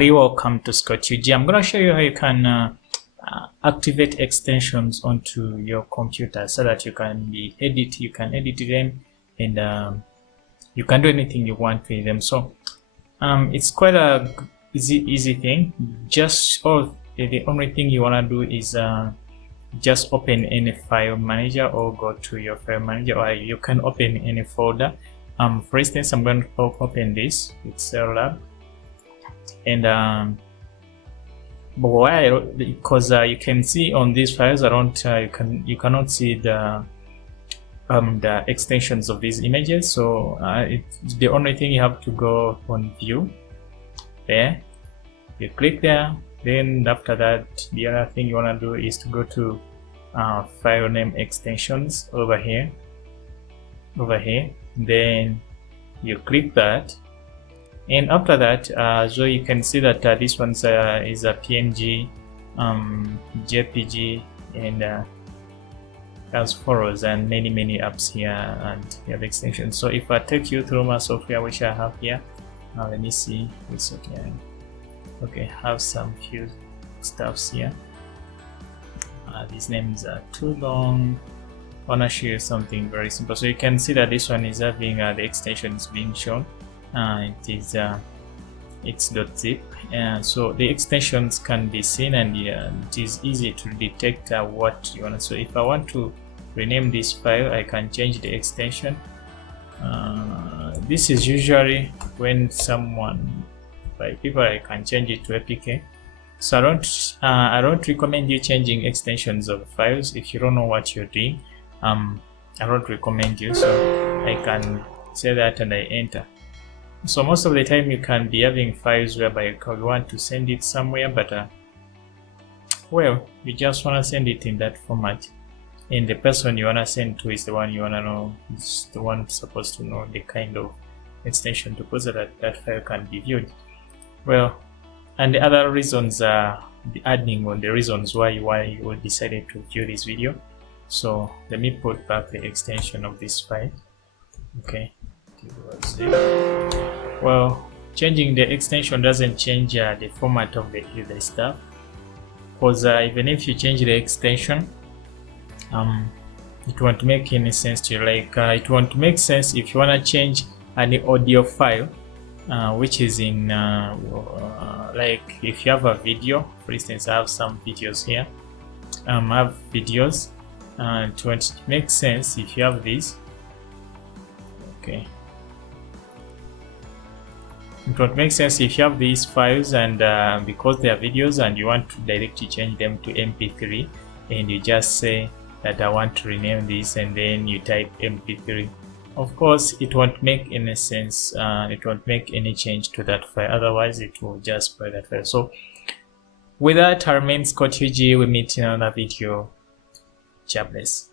Welcome to Scott UG. I'm going to show you how you can activate extensions onto your computer so that you can edit them, and you can do anything you want with them. So it's quite a easy thing. The only thing you want to do is just open any file manager or go to your file manager, or you can open any folder. For instance, I'm going to open this. It's Cell Lab. And but why? Because you can see on these files around, you cannot see the extensions of these images. So it's the only thing. You have to go on View. There, you click there. Then after that, the other thing you want to do is to go to file name extensions over here. Then you click that. And after that, so you can see that this one is a PNG, JPG, and as follows, and many apps here, and you have extensions. So if I take you through my software, which I have here, let me see this. Okay, have some few stuffs here. These names are too long. I want to show you something very simple. So you can see that this one is having the extensions being shown. It's .zip, so the extensions can be seen, and it is easy to detect what you want. So if I want to rename this file, I can change the extension. This is usually when people, I can change it to APK. So I don't recommend you changing extensions of files if you don't know what you're doing. I don't recommend you. So I can say that and I enter. So most of the time you can be having files whereby you want to send it somewhere, but well, you just want to send it in that format, and the person you want to send to is the one you want to know, is the one supposed to know the kind of extension to put so that that file can be viewed. Well, and the other reasons are adding on the reasons why you decided to view this video. So let me put back the extension of this file. Okay. Well, changing the extension doesn't change the format of the stuff, because even if you change the extension, it won't make any sense to you. Like it won't make sense if you want to change an audio file, which is in like if you have a video. For instance, I have some videos here. I have videos. It won't make sense if you have this. Okay. It won't make sense if you have these files, and because they are videos and you want to directly change them to MP3, and you just say that I want to rename this, and then you type MP3. Of course, it won't make any sense. It won't make any change to that file. Otherwise, it will just spoil that file. So, with that, I remain Scott UG. We meet in another video. God bless.